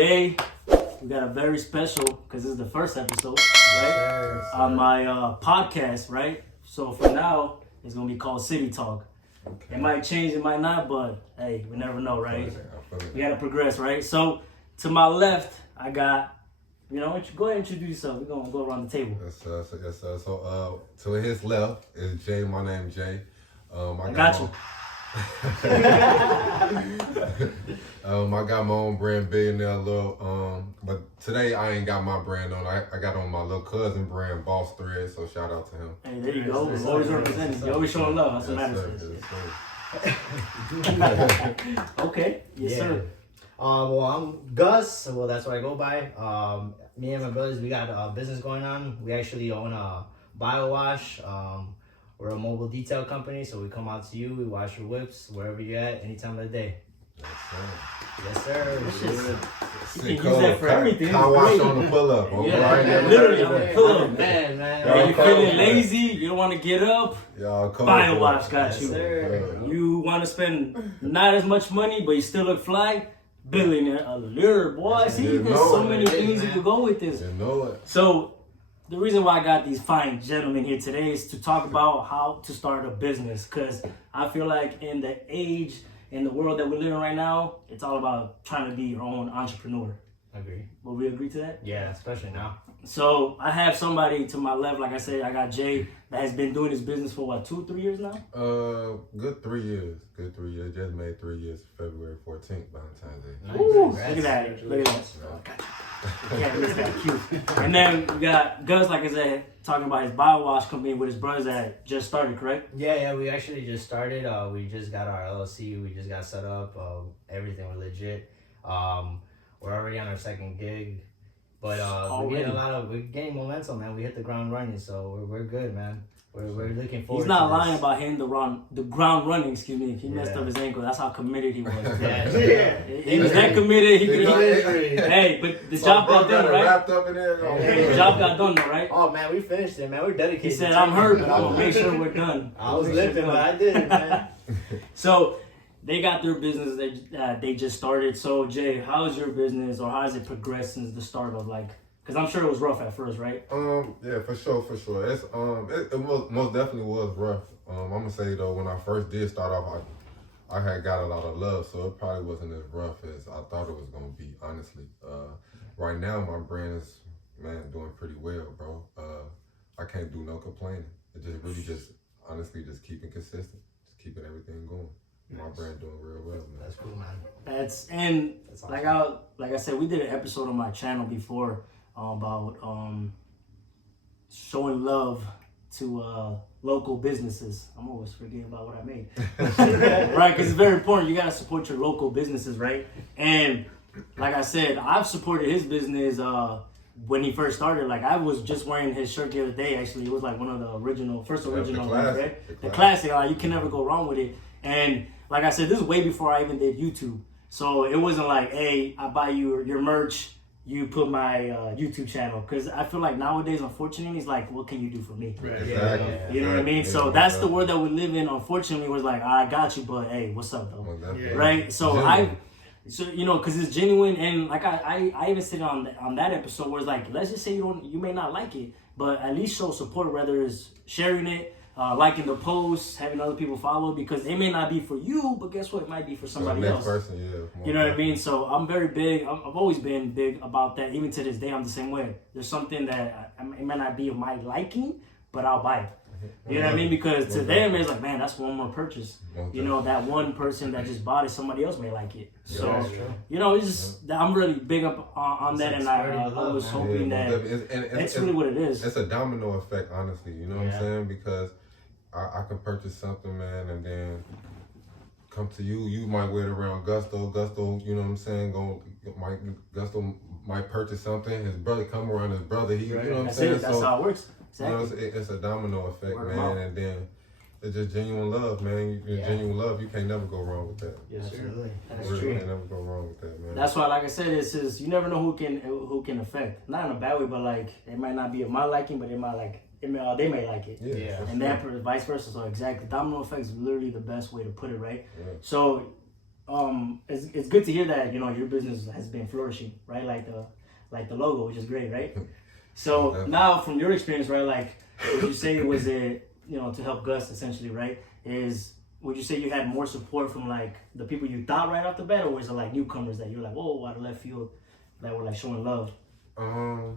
today we got a very special, because this is the first episode, right? On my podcast, right? So for now, it's going to be called City Talk. Okay. It might change, it might not, but hey, we never know, right? We got to progress, right? So to my left, I got, go ahead and introduce yourself. We're going to go around the table. Yes, sir. So to his left is Jay. My name is Jay. I got you. I got my own brand, Billionaire Love. But today I ain't got my brand on. I got on my little cousin brand, Boss Thread. So shout out to him. Hey, there you go. We're always representing. You're always showing love. That's what matters. Okay. Yes, sir. Well, I'm Gus. Well, that's what I go by. Me and my brothers, we got a business going on. We actually own a bio wash. We're a mobile detail company, so we come out to you. We wash your whips wherever you're at, any time of the day. Yes, sir. You can use that for everything. Car wash on the pull up. Yeah, literally on the pull up. Man. You feeling lazy? You don't want to get up? Bio wash got you. Sir. You want to spend not as much money, but you still look fly? Billionaire Allure, boy. See, there's so many things you could go with this. You know it. So, the reason why I got these fine gentlemen here today is to talk about how to start a business. Because I feel like in the age, in the world that we're living right now, it's all about trying to be your own entrepreneur. Agree. Will we agree to that? Yeah, especially now. So I have somebody to my left, like I said, I got Jay that has been doing his business for what, 2-3 years now? Good 3 years. Just made 3 years, February 14th, Valentine's Day. Nice. Ooh, look at that. Look at that. You can't miss that. Cute. And then we got Gus, like I said, talking about his bio wash company with his brothers that just started, correct? Yeah, we actually just started. We just got our LLC. We just got set up. Everything was legit. We're already on our second gig. But we're gaining momentum, man. We hit the ground running, so we're good, man. We're looking forward. He's not to lying about hitting the ground running. Excuse me. He messed up his ankle. That's how committed he was. He was that committed. He could. Hey, but the job got done, right? Wrapped up in there. The job got done, though, right? Oh man, we finished it, man. We're dedicated. He said, "I'm hurt, but I'm gonna make sure we're done." I was limping, but I did it, man. So they got their business. They just started. So Jay, how is your business, or how has it progressed since the start of Because I'm sure it was rough at first, right? Yeah, for sure. It's it most definitely was rough. I'm gonna say though, when I first did start off, I had got a lot of love, so it probably wasn't as rough as I thought it was gonna be. Honestly, right now my brand is doing pretty well, bro. I can't do no complaining. It just really honestly keeping consistent, just keeping everything going. My brand doing real well, man. That's cool, man. That's awesome. like I said, we did an episode on my channel before about showing love to local businesses. I'm always forgetting about what I made. Right, because it's very important. You gotta support your local businesses, right? And like I said, I've supported his business when he first started. Like I was just wearing his shirt the other day. Actually, it was like one of the first original ones, right? The classic. You can never go wrong with it. And like I said, this is way before I even did YouTube. So it wasn't like, hey, I buy you your merch, you put my YouTube channel. Because I feel like nowadays, unfortunately, it's like, what can you do for me? Right. Exactly. Yeah. You know what I mean? So that's the world that we live in. Unfortunately, was like, I got you, but hey, what's up, though? Right? So because it's genuine, and like I even said on that episode where it's like, let's just say you may not like it, but at least show support, whether it's sharing it, liking the posts, having other people follow, because it may not be for you, but guess what? It might be for somebody else. Person, yeah. You know what I mean? So I'm very big. I've always been big about that. Even to this day, I'm the same way. There's something that it may not be of my liking, but I'll buy it. You know what I mean? Because to them, it's like, man, that's one more purchase. That one person that just bought it, somebody else may like it. So, it's just, I'm really big up on that, and I was hoping that it's really what it is. It's a domino effect, honestly. You know what I'm saying? Because I can purchase something, man, and then come to you. You might wear it around Gusto, you know what I'm saying? Gusto might purchase something. His brother come around his brother. You know what I'm saying? That's how it works. Exactly. It's a domino effect, man, and then it's just genuine love, man. Genuine love, you can't never go wrong with that. Yeah, absolutely. That's true. You can't never go wrong with that, man. That's why, like I said, it's just, you never know who can affect. Not in a bad way, but like it might not be of my liking, but they may like it. Yeah. And that vice versa. So exactly, domino effect is literally the best way to put it, right? Yeah. So it's good to hear that your business has been flourishing, right? Like the logo, which is great, right? So now, from your experience, right? Like, would you say was it to help Gus essentially, right? Would you say you had more support from like the people you thought right off the bat, or was it like newcomers that you're like, whoa, out of left field, that were like showing love? I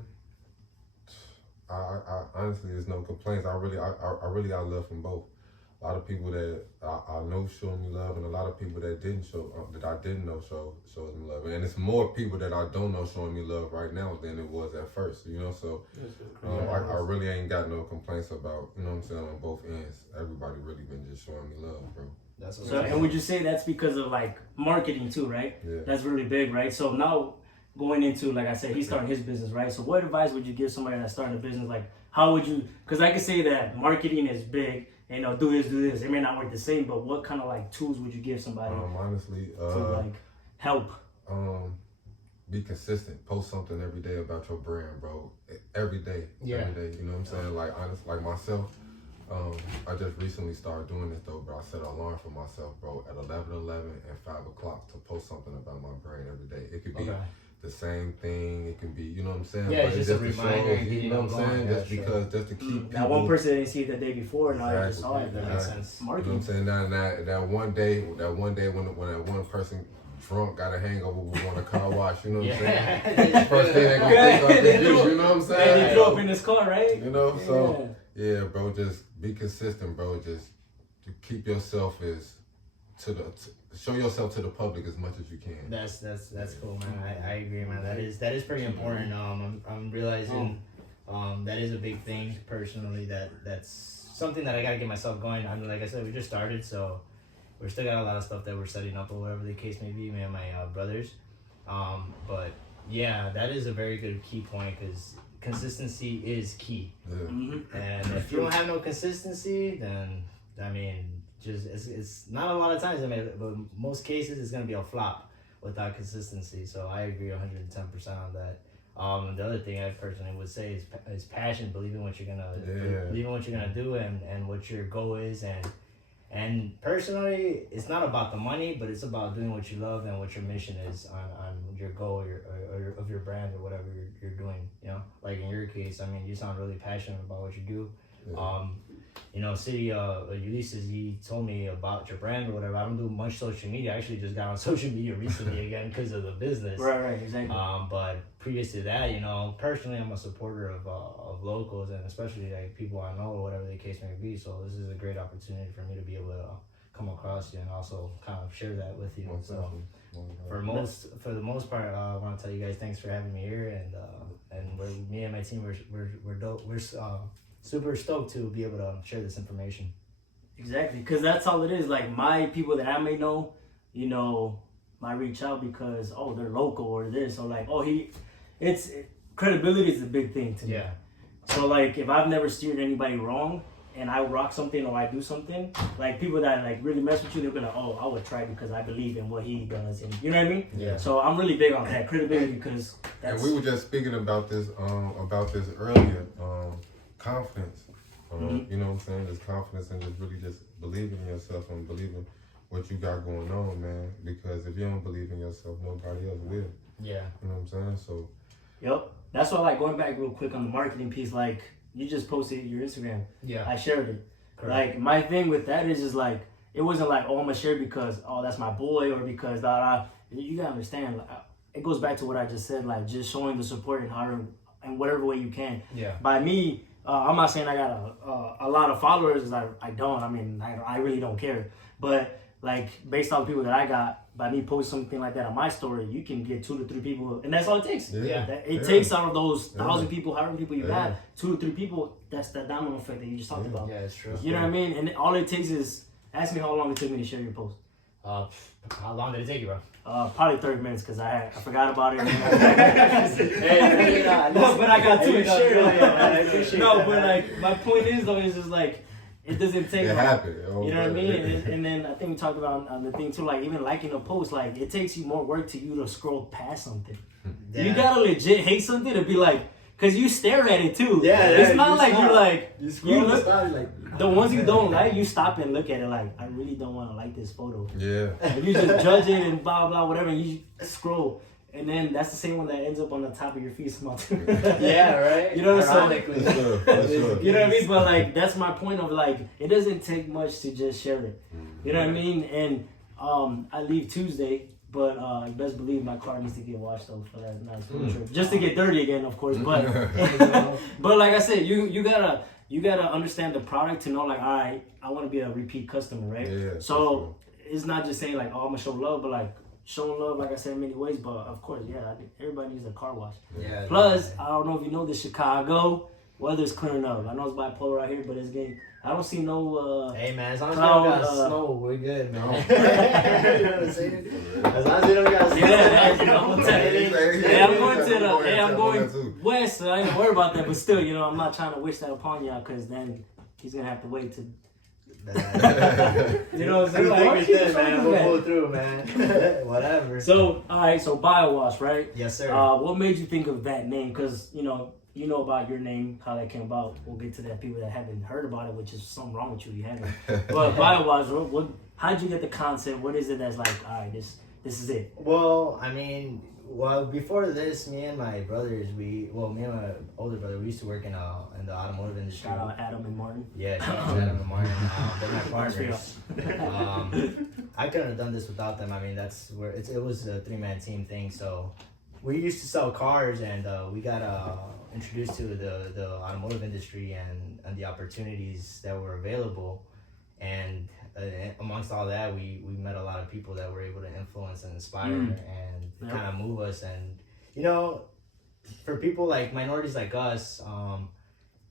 honestly, there's no complaints. I really got love from both. A lot of people that I know showed me love, and a lot of people that didn't show that I didn't know showed me love. And it's more people that I don't know showing me love right now than it was at first. So I really ain't got no complaints about what I'm saying, on both ends. Everybody really been just showing me love, bro. And would you say that's because of like marketing too, right? Yeah. That's really big, right? So now going into, like I said, he's starting his business, right? So what advice would you give somebody that's starting a business? Like, how would you? Because I can say that marketing is big. Do this. It may not work the same, but what kind of like tools would you give somebody? Honestly, to like help. Be consistent. Post something every day about your brand, bro. Every day. Yeah. Every day. You know what I'm saying? Like, honestly, like myself, I just recently started doing this though, bro. I set an alarm for myself, bro, at 11:11 and 5 o'clock to post something about my brand every day. It could be the same thing. It can be, you know what I'm saying? Yeah, but it's just a reminder. You know what I'm saying? Just to keep people. That one person didn't see it the day before, now I just saw it. That makes sense. Marketing. You know what I'm saying? That one day when that one person drunk got a hangover, we want a car wash. You know what I'm saying? First thing they gonna think of is you. You know what I'm saying? And they threw up in this car, right? So yeah, bro. Just be consistent, bro. Just to keep yourself show yourself to the public as much as you can. That's cool, man. I agree, man. That is pretty important. I'm realizing that is a big thing personally. That's something that I gotta get myself going. I mean, like I said, we just started, so we're still got a lot of stuff that we're setting up or whatever the case may be. Me and my brothers. But yeah, that is a very good key point because consistency is key. Yeah. Mm-hmm. And if you don't have no consistency, then I mean. It's not a lot of times, but most cases it's gonna be a flop without consistency. So I agree 110% on that. The other thing I personally would say is passion, believing what you're gonna do and what your goal is, and personally, it's not about the money, but it's about doing what you love and what your mission is on your goal or of your brand or whatever you're doing. Like in your case, I mean, you sound really passionate about what you do. Yeah. City Ulysses, he told me about your brand or whatever. I don't do much social media. I actually just got on social media recently again because of the business. Right, exactly. But previous to that, personally, I'm a supporter of locals and especially like people I know or whatever the case may be. So this is a great opportunity for me to be able to come across you and also kind of share that with you. So for the most part, I want to tell you guys thanks for having me here, and me and my team we're dope. We're super stoked to be able to share this information. Exactly, because that's all it is. Like my people that I may know, might reach out because they're local or this or like credibility is a big thing to me. Yeah. So like if I've never steered anybody wrong and I rock something or I do something, like people that like really mess with you, they're gonna I would try because I believe in what he does, and you know what I mean. Yeah. So I'm really big on that credibility because and we were just speaking about this earlier. Confidence. You know what I'm saying? Just confidence and just really just believing in yourself and believing what you got going on, man. Because if you don't believe in yourself, nobody else will. Yeah. You know what I'm saying? So. Yep. That's why, like, going back real quick on the marketing piece, like, you just posted your Instagram. Yeah. I shared it. Correct. Like, my thing with that is just, like, it wasn't like, I'm going to share because, that's my boy or because, you got to understand, like, it goes back to what I just said, like, just showing the support and how in whatever way you can. Yeah. By me, I'm not saying I got a lot of followers. I don't. I mean, I really don't care. But like based on the people that I got, by me posting something like that on my story, you can get 2 to 3 people, and that's all it takes. Yeah. It takes out of those 1,000 people, however many people you got, 2 to 3 people. That's that domino effect that you just talked about. Yeah, it's true. You know what I mean? And all it takes is ask me how long it took me to share your post. How long did it take you, bro? Probably 30 minutes because I forgot about it. No, but I got too sure. No, but like my point is though is just like it doesn't take. It happened. You know what I mean? And then I think we talked about on the thing too, like even liking a post, like it takes you more work to you to scroll past something. Yeah. You gotta legit hate something to be like. Cause you stare at it too. Yeah, it's not like you're like you look. Like the ones you don't like, you stop and look at it like, I really don't want to like this photo. Yeah. And you just judge it and blah blah whatever, and you scroll, and then that's the same one that ends up on the top of your feed small too. Yeah, right. You know what I'm saying? For sure, for sure. You know what I mean? But like that's my point of like it doesn't take much to just share it. You know what I mean? And I leave Tuesday, but you best believe my car needs to get washed though for that nice road trip. Just to get dirty again, of course. But but like I said, you gotta understand the product to know like, all right, I want to be a repeat customer, right? Yeah, So it's not just saying like, oh, I'm gonna show love, but like showing love, like I said, in many ways. But of course, yeah, everybody needs a car wash. Yeah. Plus, I don't know if you know this, Chicago weather's clearing up. I know it's bipolar out here, but it's getting. I don't see no. Hey man, as long as cloud, we don't got snow, we're good, man. No. You know what I'm saying? As long as we don't got snow. Yeah, you know, I'm gonna tell you. Hey, I'm going to the. Hey, I'm That going too. west, so I ain't worried about that. But still, you know, I'm not trying to wish that upon y'all, because then he's gonna have to wait to. You know what I'm saying? Like, why Like, keep man, saying we'll that? pull through, man. Whatever. So, all right, so BioWash, right? Yes, sir. What made you think of that name? Because you know about your name, how that came about. We'll get to that. People that haven't heard about it, which is something wrong with you. You haven't. But BioWash, how'd you get the concept? What is it that's like? All right, this is it. Well, I mean, before this, me and my brothers, me and my older brother, we used to work in the automotive industry. Shout out Adam and Martin. Yeah, shout out to Adam and Martin. They're my partners. I couldn't have done this without them. I mean, that's where it was a 3-man team thing. So we used to sell cars, and we got introduced to the automotive industry and the opportunities that were available. And amongst all that, we met a lot of people that were able to influence and inspire and kind of move us. And you know, for people like minorities like us,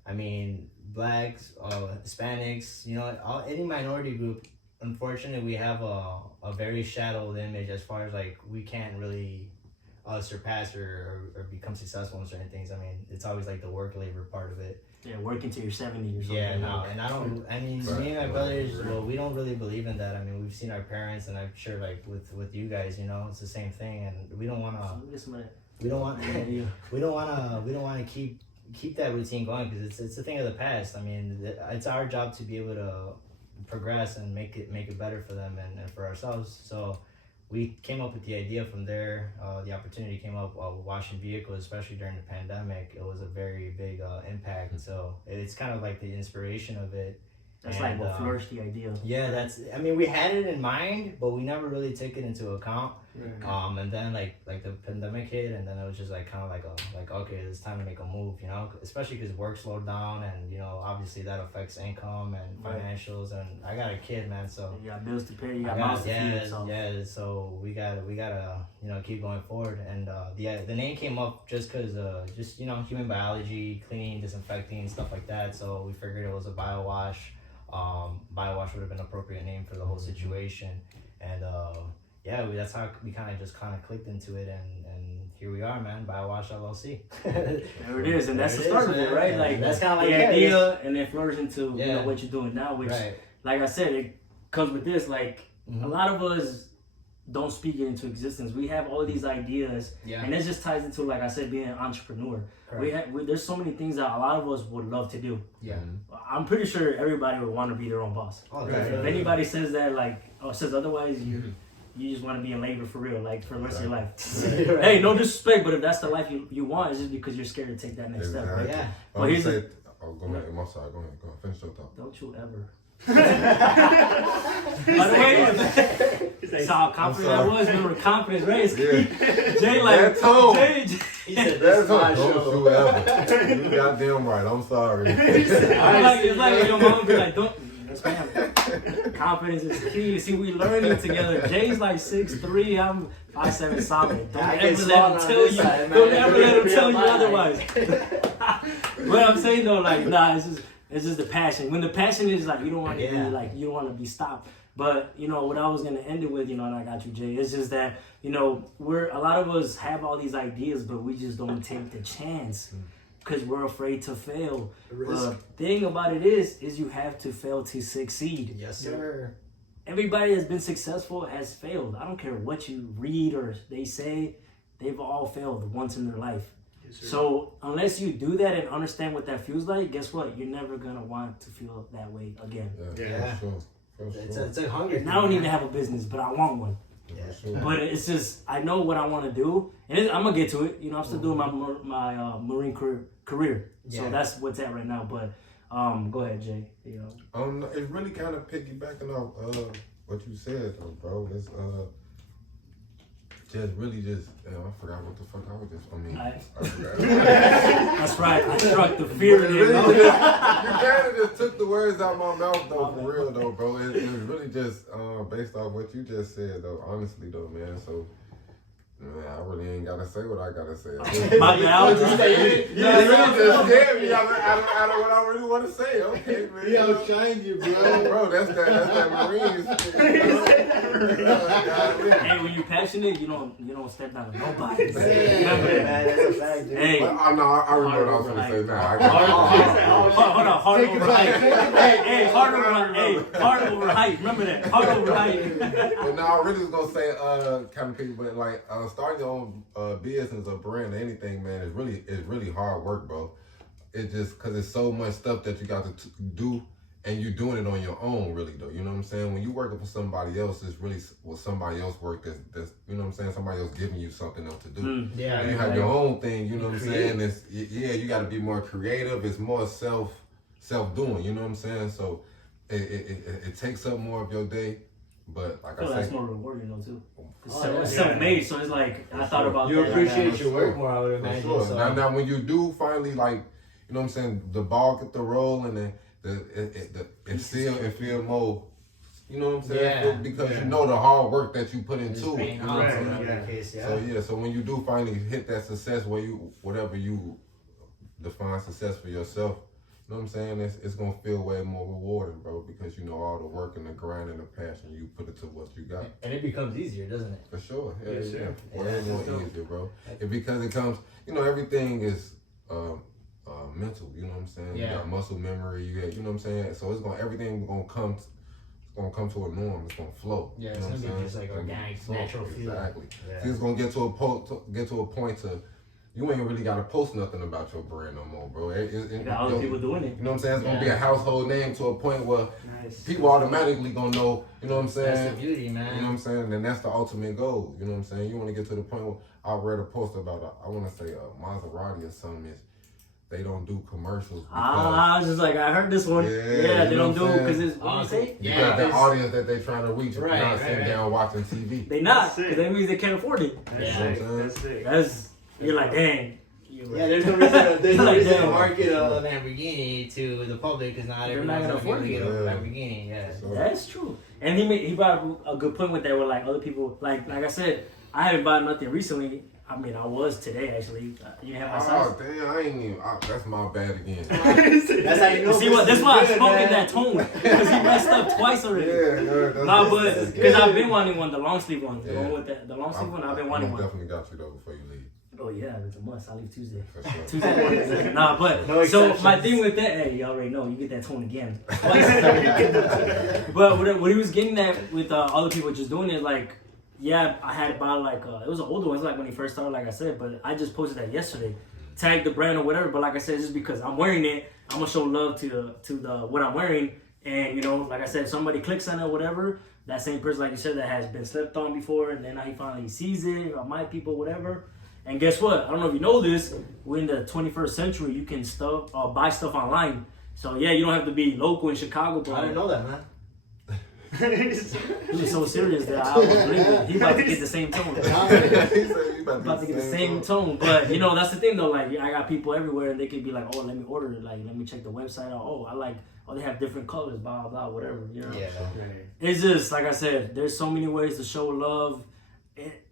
I mean, blacks, Hispanics, you know, any minority group, unfortunately, we have a very shadowed image as far as like we can't really surpass or become successful in certain things. I mean, it's always like the work labor part of it. Yeah, working till you're 70 or something. Yeah, no, and I mean, me and my brothers, well, we don't really believe in that. I mean, we've seen our parents, and I'm sure like with you guys, you know, it's the same thing, and we don't want to keep that routine going because it's a thing of the past. I mean, it's our job to be able to progress and make it better for them and for ourselves. So we came up with the idea from there. The opportunity came up washing vehicles, especially during the pandemic. It was a very big impact. So it's kind of like the inspiration of it. That's like what flourished the idea. Yeah, I mean, we had it in mind, but we never really took it into account. Yeah. And then like the pandemic hit, and then it was just like kind of like okay, it's time to make a move, you know, especially because work slowed down, and you know, obviously that affects income and financials. And I got a kid, man, so you got bills to pay, you got mouths to feed. So we gotta you know keep going forward. And the name came up just because just you know human biology, cleaning, disinfecting, stuff like that. So we figured it was a BioWash. BioWash would have been an appropriate name for the whole situation, and that's how we kind of clicked into it, and here we are, man. BioWash LLC. There it is, and that's the start of it, right? Like that's kind of like the idea, and then flourished into you know Yeah. what you're doing now, which, Right. like I said, it comes with this. Like a lot of us don't speak it into existence. We have all these ideas, Yeah. and it just ties into, like I said, being an entrepreneur. There's so many things that a lot of us would love to do. Yeah. I'm pretty sure everybody would want to be their own boss. Oh, If definitely. anybody says that, like, or says otherwise, you just want to be in labor for real, like for the rest of your life. Right. Hey, no disrespect, but if that's the life you want, it's just because you're scared to take that next step, right? Yeah. Well, here's go ahead. I'm sorry. Go ahead. Finish your thought. Don't you ever. By the way, saw how confident I was. Remember, confidence, right? It's Yeah. Jay, like, That tone. Jay, He said, That's "This is my don't show." you ever. You goddamn right. I'm sorry. it's like when your mom be like, don't. Yes, ma'am. Confidence is key. See, we learning together. Jay's like 6'3", I'm 5'7" solid. Don't I ever get let small him on tell this you. side, man. Don't ever let him tell you Real otherwise. What I'm saying though, like, nah, it's just the passion. When the passion is like, you don't want to be like, you don't want to be stopped. But you know what I was gonna end it with, you know, and I got you, Jay. It's just that you know a lot of us have all these ideas, but we just don't take the chance because we're afraid to fail. The thing about it is you have to fail to succeed. Yes, sir. Everybody that's been successful has failed. I don't care what you read or they say, they've all failed once in their life. So unless you do that and understand what that feels like, guess what? You're never gonna want to feel that way again. Yeah. For sure. For sure. It's a hunger. And I don't even have a business, but I want one. For sure. But it's just I know what I want to do, and I'm gonna get to it. You know, I'm still doing my Marine career, so Yeah. that's what's at right now. But go ahead, Jay. You know, It's really kind of piggybacking off what you said, though, bro. It's just really just I forgot what the fuck I was just. I mean, I- I forgot. that's right. I struck the fear in You him. kind of just took the words out my mouth, though, for real, though, bro. It was really just based off what you just said, though. Honestly, though, man. So, man, I really ain't gotta say what I gotta say. My bad. I was just You really just scared me out of what I really want to say. Okay, man. He outshined you, bro. Bro, that's that Marines. Hey, when you're passionate, you don't step down to nobody. Remember that. Man, that's a fact, dude. Hey, I remember what I was gonna say now. I got hold on, hard Take over it back, height. take it back. Hey, hard over height. Remember that, hard over height. But no, I really was gonna say, kind of people, but like starting your own business or brand or anything, man, it's really hard work, bro. It's just because it's so much stuff that you got to do, and you're doing it on your own, really, though. You know what I'm saying? When you working for somebody else, it's really somebody else work that's you know what I'm saying? Somebody else giving you something else to do. Yeah. And you have your own thing, you know what I'm saying? It's you got to be more creative. It's more self doing, you know what I'm saying? So it takes up more of your day, but like I feel I that's say, more rewarding though too. Oh, It's yeah. self-made, so it's like I thought about You that. appreciate For your work sure. more, I would for imagine. sure. So. Now when you do finally, like, you know what I'm saying, the ball get the roll and it feel more, you know what I'm saying? Yeah. Because Yeah. you know the hard work that you put It's into it. paying You know off what I'm in saying? Right. every case, yeah. So when you do finally hit that success where whatever you define success for yourself, you know what I'm saying? It's gonna feel way more rewarding, bro, because you know all the work and the grind and the passion you put into what you got. And it becomes easier, doesn't it? For sure. Yeah, Yes, yeah. sir. Way Yeah, more that's dope. easier, bro. Because it comes, you know, everything is mental, you know what I'm saying? Yeah. You got muscle memory, you know what I'm saying? So everything gonna come to a norm, it's gonna flow. Yeah, you it's know what gonna I'm be just saying? like It's gonna organic, flow. natural feel. Exactly. Yeah. See, it's gonna get to a point to you ain't really gotta post nothing about your brand no more, bro. You got other people doing it. You know what I'm saying? It's gonna be Yeah. a household name to a point where Nice. people automatically gonna know, you know what I'm saying? That's the beauty, man. You know what I'm saying? And that's the ultimate goal. You know what I'm saying? You want to get to the point where I read a post about, I want to say Maserati or something is they don't do commercials because I was just like, I heard this one. Yeah, Yeah, they you know don't do what I'm because saying? it's what do you say? Yeah, the there's- audience that they trying to reach is Right, not right, sitting right. down watching TV. They not That's it. because that means they can't afford it. That's Yeah. sick. That's sick. That's you're like, dang. Yeah, there's no reason Like to that. market a Lamborghini to the public because not They're not everyone's gonna gonna be able to get a afford it. Lamborghini. Yeah. So, That's true. And he brought up a good point with that. Where like other people, like I said, I haven't bought nothing recently. I mean, I was today actually. You have my size. oh damn, I ain't even. That's my bad again. That's how you know. See what? That's why I business is spoke good, in that tone because he messed up twice already. yeah, Nah, but because I've been wanting one, the long sleeve one, the Yeah. one with the long sleeve one. I've been wanting one. Definitely got you though before you leave. Oh yeah, it's a must. I leave Tuesday. For sure. Tuesday morning. Nah, but No so exceptions. my thing with that, hey, you already know, you get that tone again. Twice. But what he was getting at with other people just doing it, like, yeah, I had about like it was an older one, it's like when he first started, like I said, but I just posted that yesterday, tagged the brand or whatever. But like I said, just because I'm wearing it, I'm gonna show love to the what I'm wearing, and you know, like I said, if somebody clicks on it or whatever, that same person, like you said, that has been slept on before, and then now he finally sees it, or my people, whatever. And guess what? I don't know if you know this. We're in the 21st century. You can buy stuff online. So yeah, you don't have to be local in Chicago. But I didn't know that, man. he was so serious that I was believing he about to get the same tone. He said you About to get the same tone. But you know, that's the thing though. Like I got people everywhere, and they could be like, "Oh, let me order it. Like, let me check the website out. Oh, I like. Oh, they have different colors. Blah blah blah. Whatever. You know. Yeah. It's just like I said. There's so many ways to show love.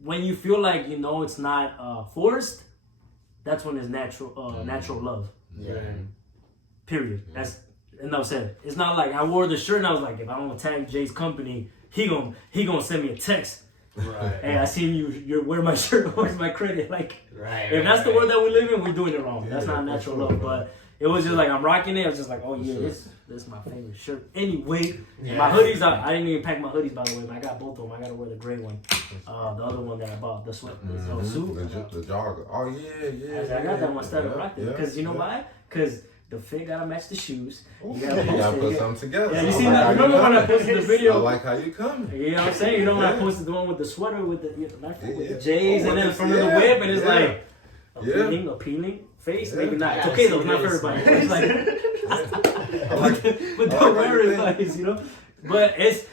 When you feel like you know it's not forced, that's when it's natural. Natural love. Yeah. Period. That's enough said. It's not like I wore the shirt and I was like, if I don't tag Jay's company, he gonna send me a text. Right. Hey, I seen you're wearing my shirt. Where's my credit? Like, Right. if that's the world that we live in, we're doing it wrong. That's Yeah, not for natural sure, love. bro. But It was just like I'm rocking it. I was just like, oh yeah, this is my favorite shirt. Anyway, my hoodies. I didn't even pack my hoodies by the way, but I got both of them. I gotta wear the gray one. The other one that I bought, the sweat, suit. The jogger. Oh yeah. I got that one started rocking because you know why? Because the fit gotta match the shoes. You gotta put something together. Yeah, you see that? Remember when I posted the video? I like how you coming. You know what I'm saying? You know when I posted the one with the sweater with the J's and then in front of the whip, and it's like appealing face. Maybe not. It's okay though. It's not for everybody. It's like, but don't wear it, guys. You know. But it's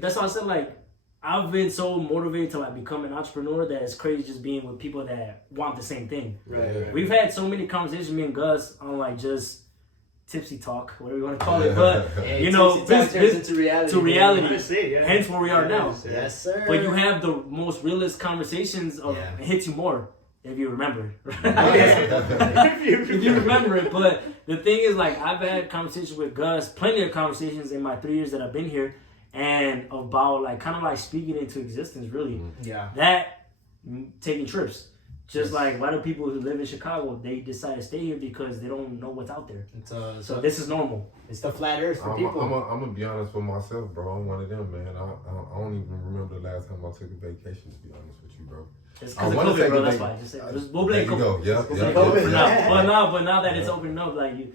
that's why I said like. I've been so motivated to like become an entrepreneur that it's crazy just being with people that want the same thing. Right. We've had so many conversations, me and Gus, on like just tipsy talk, whatever you want to call it, but you know, turns into reality. To reality. Yeah. Hence where we are now. Yes, sir. But you have the most realist conversations of it hits you more if you remember. If you remember it. But the thing is, like, I've had conversations with Gus, plenty of conversations in my 3 years that I've been here. And about like kind of like speaking into existence, really. Yeah. That taking trips, just like a lot of people who live in Chicago, they decide to stay here because they don't know what's out there. So this is normal. It's the flat earth for people. I'm gonna be honest with myself, bro. I'm one of them, man. I don't even remember the last time I took a vacation. To be honest with you, bro. It's because of COVID, bro. That's why. We'll blame COVID. But now that it's opening up, like you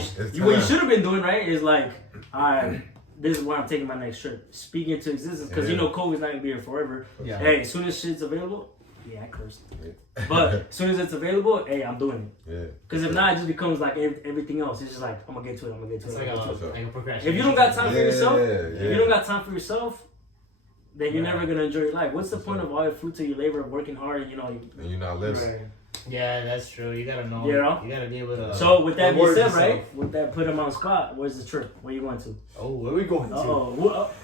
should have been doing right is like, all right. This is where I'm taking my next trip. Speaking into existence, because you know COVID's not gonna be here forever. Yeah. Hey, as soon as shit's available, I cursed. Yeah. But as soon as it's available, hey, I'm doing it. Yeah. Because if not, it just becomes like everything else. It's just like I'm gonna get to it. It's like a progression. If you don't got time for yourself, then you're never gonna enjoy your life. What's the point of all your fruits of your labor, working hard, and you're not living. Right. Yeah, that's true. You gotta know. You gotta be able to. So with that being said, right? With that, put him on spot. Where's the trip? Where you going to? Oh, where we going to?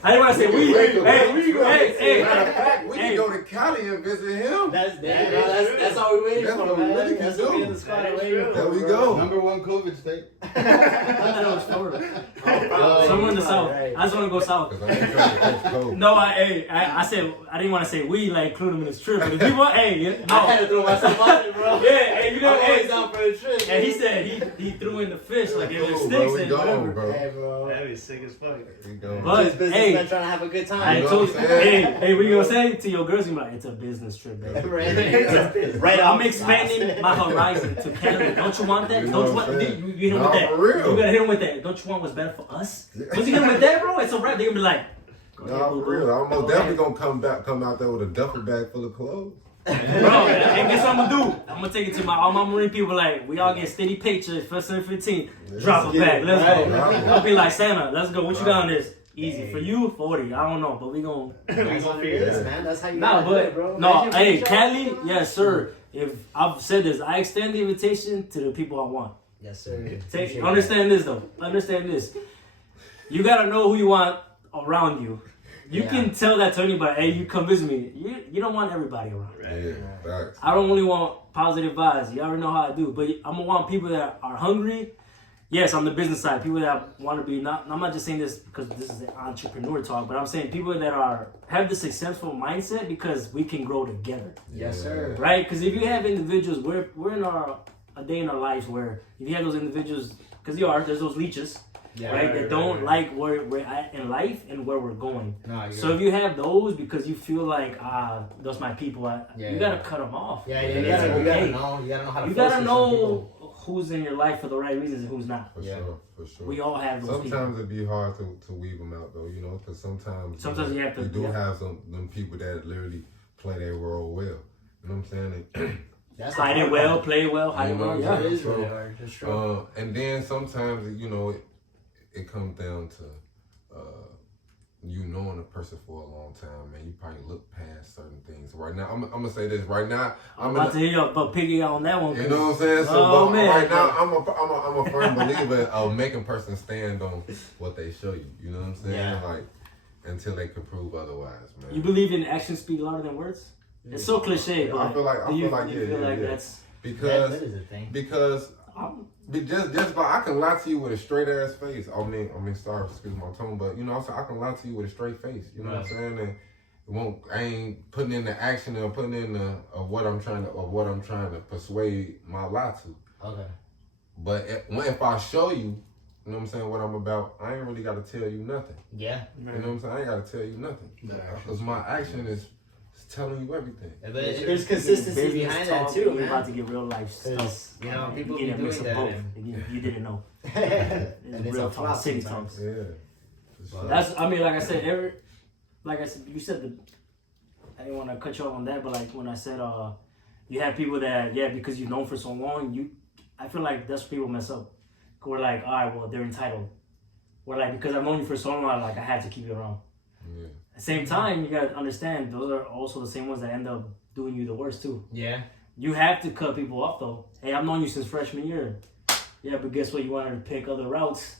I didn't want to say we. Hey, matter of fact, we can go to Cali and visit him. That's all we waiting for, man. Really that's what we in the spot waiting. There we go. #1 COVID state. Somewhere in the south. Right. I just want to go south. No, I said I didn't want to say we like include him in this trip. But if people, I had to throw myself on it, bro. Yeah, you know, I'm always down for the trip. And he said he threw in the fish like it was sticks and whatever. Bro. Hey, bro. That'd be sick as fuck. But hey, trying to have a good time. I told you, hey, what you gonna say to your girls? You like, it's a business trip, baby. Right. I'm expanding my horizon to Canada. Don't you want that? Don't you want? You hit him with that. You gotta hit him with that. Don't you want what's better for us? Once you hit him with that, bro, it's a wrap. They gonna be like, nah, for real. I'm most definitely gonna come out there with a duffel bag full of clothes. Bro, and guess what I'm gonna do? I'm gonna take it to all my Marine people. Like, we all get steady paychecks, first and 15. Drop a bag. Let's go. I'll be like, Santa, let's go. What you got on this? Easy. For you, 40. I don't know, but we gonna figure this, man. That's how you do it, bro. No, hey, Cali, yes, sir. If I've said this, I extend the invitation to the people I want. Yes, sir. Understand this, though. Understand this. You gotta know who you want around you. You can tell that to anybody. Hey, you come visit me. You don't want everybody around. Yeah, I don't only want positive vibes. You already know how I do. But I'm gonna want people that are hungry. Yes, on the business side, people that want to be I'm not just saying this because this is an entrepreneur talk, but I'm saying people that have the successful mindset because we can grow together. Yes, sir. Right? Because if you have individuals, we're in a day in our lives where if you have those individuals, because there's those leeches. Yeah, right? That don't like where we're at in life and where we're going. No, so if you have those because you feel like, those my people, you gotta cut them off. You gotta know how to. You gotta know who's in your life for the right reasons and who's not. For sure. We all have those sometimes it'd be hard to weave them out though, because sometimes you have to. You do have them people that literally play their role well. You know what I'm saying? Hide it well, play well, hide it well. Yeah, it is really hard. That's true. And then sometimes it comes down to you knowing a person for a long time, man. You probably look past certain things. Right now, I'm gonna say this. Right now, I'm about to hear you piggy on that one. You know what I'm saying? So, right now, I'm a firm believer of making person stand on what they show you. You know what I'm saying? Yeah. Like until they can prove otherwise, man. You believe in actions speak louder than words? It's so cliche, but I feel like that's because that is a thing. Because. Just by I can lie to you with a straight ass face. I mean, sorry, excuse my tone, but I can lie to you with a straight face. You know what I'm saying? And I ain't putting in the action or putting in the what I'm trying to persuade my lie to. Okay. But if I show you, you know what I'm saying, what I'm about, I ain't really got to tell you nothing. Yeah. You know what I'm saying? I ain't got to tell you nothing. Because my action is telling you everything. But there's consistency Business behind talk, that too, You're man. about to get real life stuff. 'Cause, you know, people you be get a mix doing of that. both. You didn't know. And It's it's real a talk, flop city sometimes. talk. Yeah. For sure. That's, I mean, like I said, you said I didn't want to cut you off on that, but like when I said, you have people that, because you've known for so long, I feel like that's where people mess up. We're like, all right, well, they're entitled. We're like, because I've known you for so long, I had to keep you around. Yeah. At the same time, you gotta understand, those are also the same ones that end up doing you the worst too. Yeah. You have to cut people off though. Hey, I've known you since freshman year. Yeah, but guess what? You wanted to pick other routes.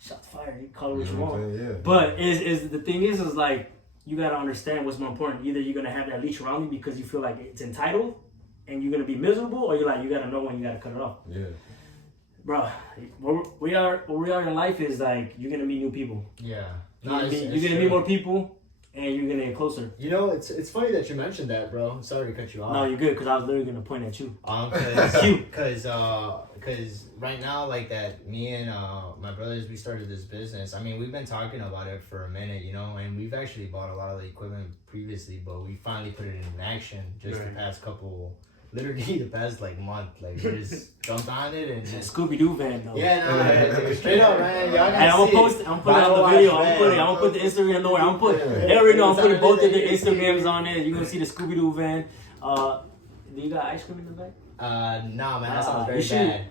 Shot fired. You call it what you know what want. I'm saying? Yeah. But is the thing is like you gotta understand what's more important. Either you're gonna have that leash around you because you feel like it's entitled and you're gonna be miserable, or you're like you gotta know when you gotta cut it off. Yeah. Bro, where we are in life is like you're gonna meet new people. Yeah. You're gonna meet more people, and you're gonna get closer. You know, it's funny that you mentioned that, bro. Sorry to cut you off. No, you're good because I was literally gonna point at you. Cause right now, like that, me and my brothers, we started this business. I mean, we've been talking about it for a minute, you know, and we've actually bought a lot of the equipment previously, but we finally put it in action just the past couple. Literally the past like month, like we just jumped on it and just Scooby Doo van though. yeah, no, straight up, man. Y'all gotta And I'm see gonna post. it. I'm putting out the video. I'm Van. gonna put the Instagram nowhere. I'm put. They already know. I'm putting both of the Instagrams on there. You're gonna see the Scooby Doo van. Do you got ice cream in the back? Nah, man, that sounds very you should. bad.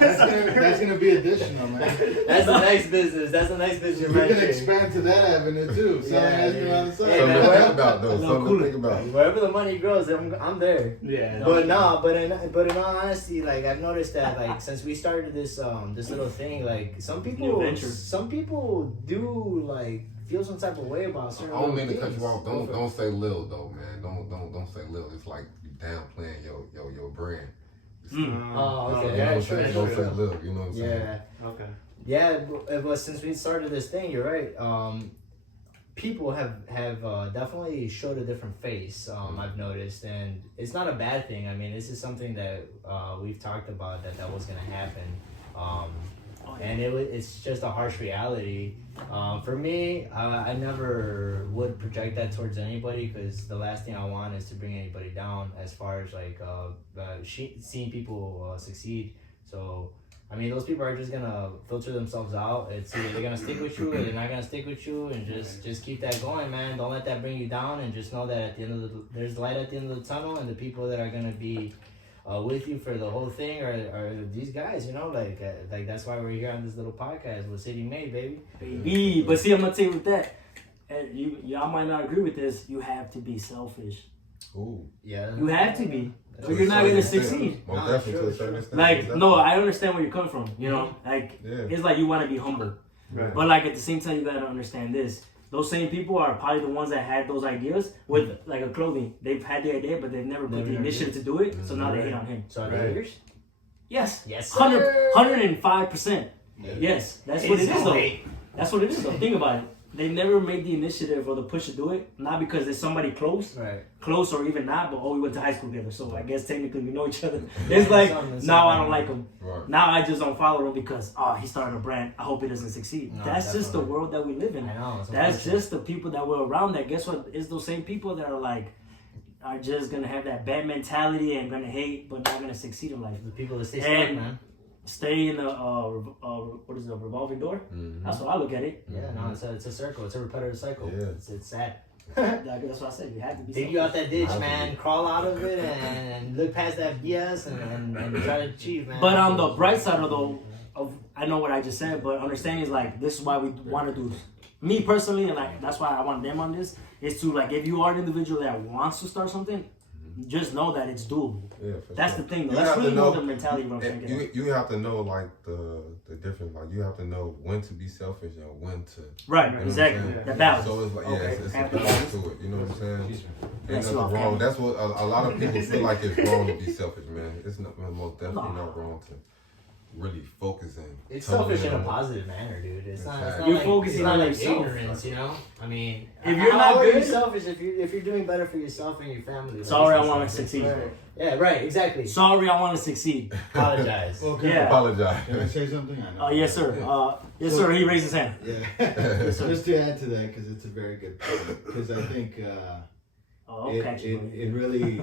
That's gonna be additional, man. That's the next business. That's the next business. We're gonna mentioning. expand to that avenue too. Selling Yeah, ice cream on the Hey, side. man, Something to where- think about though. Something to think about. Wherever the money grows, I'm there. Yeah. But no, but in all honesty, like I've noticed that like since we started this this little thing, like some people do like feel some type of way about I certain. don't mean to little cut you off. things. Don't say lil though, man. Don't say lil. It's like you downplaying your brand. Oh, okay. You know Yeah, what I'm sure, saying? sure. Don't say lil. You know what I'm saying? Yeah. Okay. Yeah, but since we started this thing, you're right. People have definitely showed a different face. I've noticed, and it's not a bad thing. I mean, this is something that we've talked about that was gonna happen, and it's just a harsh reality. For me, I never would project that towards anybody because the last thing I want is to bring anybody down as far as like seeing people succeed. So. I mean, those people are just gonna filter themselves out. It's either they're gonna stick with you or they're not gonna stick with you, and just keep that going, man. Don't let that bring you down, and just know that at the end of there's light at the end of the tunnel, and the people that are gonna be with you for the whole thing are these guys, you know, like that's why we're here on this little podcast with City Made, baby. Baby. But see, I'm gonna tell you with that. And y'all might not agree with this. You have to be selfish. Ooh. Yeah. You have to be. To Or you're a not certain gonna extent. succeed. Most Nah, definitely to sure, a certain sure. extent. Like, most no, I understand where you're coming from. You know, like Yeah. it's like you want to be humble, Right. but like at the same time, you gotta understand this. Those same people are probably the ones that had those ideas with like a clothing. They've had the idea, but they've never put the initiative to do it. So now they hate on him. So are Right. they haters? Yes. Yes. 105%. Yes. That's what it is though. Hey. That's what it is though. Think about it. They never made the initiative or the push to do it. Not because there's somebody close or even not, but we went to high school together. So I guess technically we know each other. It's like, now I don't like him. Right. Now I just don't follow him because, he started a brand. I hope he doesn't succeed. No, That's just the definitely. world that we live in. I know. it's That's unfortunate. just the people that were around that. Guess what? It's those same people that are just going to have that bad mentality and going to hate, but not going to succeed in life. the people that stay stuck, And- man. Stay in what is it, a revolving door? Mhm. That's what I look at it. Yeah, no, it's a circle. It's a repetitive cycle. Yeah. It's sad. That's what I said. You have to be Dig you out that ditch, Have to man. be. Crawl out of it and look past that BS and try to achieve, man. But on the bright side of I know what I just said, but understanding is like this is why we want to do this. Me personally, and like that's why I want them on this, is to like if you are an individual that wants to start something, just know that it's doable. Yeah, for That's sure. the thing. Though. You That's have to really know- more the mentality of what I'm And saying. you have to know like the difference. Like you have to know when to be selfish and when to. Right, You know what I'm exactly. saying? The balance. So it's like it's a Have the balance to it. You know what I'm saying? Ain't That's nothing what I'm wrong. saying. That's what a lot of people feel like it's wrong to be selfish, man. It's not most definitely No. not wrong really focusing. It's tuning selfish in a on- positive manner, dude. It's not. It's Exactly. not You're like, focusing it's not on like yourself. ignorance, you know. I mean, If you're how not are you good- selfish, if you're doing better for yourself and your family. like, Sorry, it's I want to selfish. succeed. Right. Yeah, right. Exactly. Sorry, I want to succeed. Apologize. Okay. Yeah. Apologize. Can I say something? I know. Yes, sir. Yes, sir. He raised his hand. Yeah. Just to add to that, because it's a very good point. Because I think Oh, it, catch it, you. it really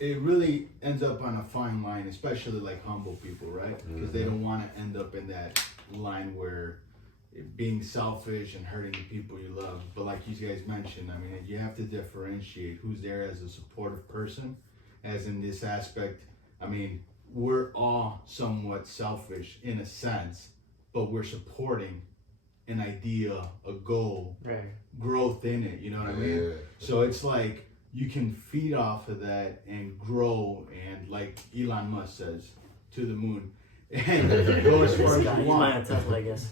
it really ends up on a fine line, especially like humble people, right? Because they don't want to end up in that line where being selfish and hurting the people you love. But like you guys mentioned, I mean, you have to differentiate who's there as a supportive person, as in this aspect. I mean, we're all somewhat selfish in a sense, but we're supporting an idea, a goal, Right. growth in it. You know what I mean? Yeah. So it's like you can feed off of that and grow, and like Elon Musk says, to the moon, and go as far This as guy, you he's want. mine at Tesla, I guess.